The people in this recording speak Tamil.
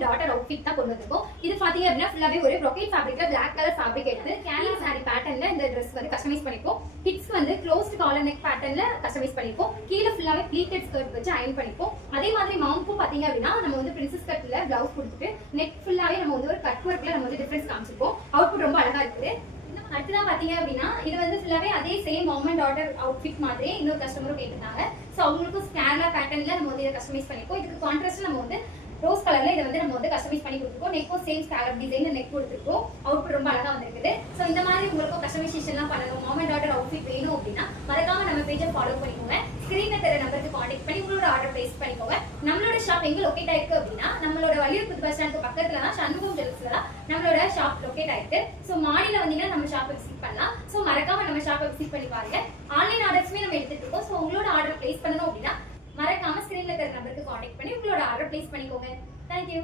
அண்ட் டாட்டர் அவுட்ஃபிட் தான் கொண்டு வந்திருக்கோம். இது பாத்தீங்க அப்படின்னா ஃபுல்லாவே ஒரு brocade fabricல black color fabric எடுத்து கேலி saree பேட்டர்ன்ல இந்த Dress வந்து கஸ்டமைஸ் பண்ணிப்போம். கிட்ஸ் வந்து க்ளோஸ்ட் காலர் நெக் பேட்டர்ன்ல கஸ்டமைஸ் பண்ணிப்போம். கீழ ஃபுல்லாவே pleated skirt வச்சு அயன் பண்ணிப்போம். அதே மாதிரி மாம்க்கும் பாத்தீங்க அப்படின்னா நம்ம வந்து பிரின்சஸ் கட்ல பிளவுஸ் கொடுத்துட்டு நெக் ஃபுல்லாவே நம்ம வந்து ஒரு கட் ஒர்க்ல நம்ம வந்து டிஃபரன்ஸ் காமிச்சிருப்போம். அவுட்புட் ரொம்ப அழகா இருக்குது. அடுத்ததான் பாத்தீங்க அப்படின்னா இது வந்து ஃபுல்லாவே அதே same mom and daughter outfit மாதிரி இன்னொரு கஸ்டமரும் கேட்டிருந்தாங்க. சோ அவங்களுக்கும் கேரளா பேட்டர்ன்ல நம்ம வந்து இதை கஸ்டமைஸ் பண்ணிப்போம். இதுக்கு கான்ட்ராஸ்ட் நம்ம வந்து ரோஸ் கலர்ல இதை வந்து நம்ம வந்து கஸ்டமைஸ் பண்ணி கொடுத்துருக்கோம். நெக்கும் சேம் ஸ்கேலப் டிசைன்ல நெக் கொடுத்துருக்கோம். அவுட்புட் ரொம்ப அழகா வந்திருக்குது. சோ இந்த மாதிரி உங்களுக்கும் கஸ்டமைசேஷன்லாம் பண்ணணும், மாம் அண்ட் டாட்டர் அவுட்ஃபிட் வேணும் அப்படின்னா மறக்காம நம்ம பேஜை ஃபாலோ பண்ணிக்கோங்க. ஸ்கிரீன்ல தெரிய நம்பருக்கு கான்டாக்ட் பண்ணி உங்களோட ஆர்டர் பிளேஸ் பண்ணிக்கோங்க. நம்மளோட ஷாப் எங்க லொகேட் ஆயிருக்கு அப்படின்னா நம்மளோட வள்ளியூர் புது பஸ் ஸ்டாண்டுக்கு பக்கத்துல தான் சண்முகம் ஜுவல்ஸ்ல தான் நம்மளோட ஷாப் லொகேட் ஆயிருக்கு. சோ மார்னிங்ல வந்தீங்கன்னா நம்ம ஷாப்பை விசிட் பண்ணலாம். சோ மறக்காம நம்ம ஷாப்பை விசிட் பண்ணி பாருங்க. ஆன்லைன் ஆர்டர்ஸ்மே நம்ம எடுத்துட்டு இருக்கோம். சோ உங்களோட ஆர்டர் பிளேஸ் பண்ணணும் அப்படின்னா மறக்காம ஸ்கிரீன்ல தெரிய நம்பருக்கு கான்டாக்ட் பண்ணி உங்களோட ஆர்டர் பிளேஸ் பண்ணிக்கோங்க. Thank you.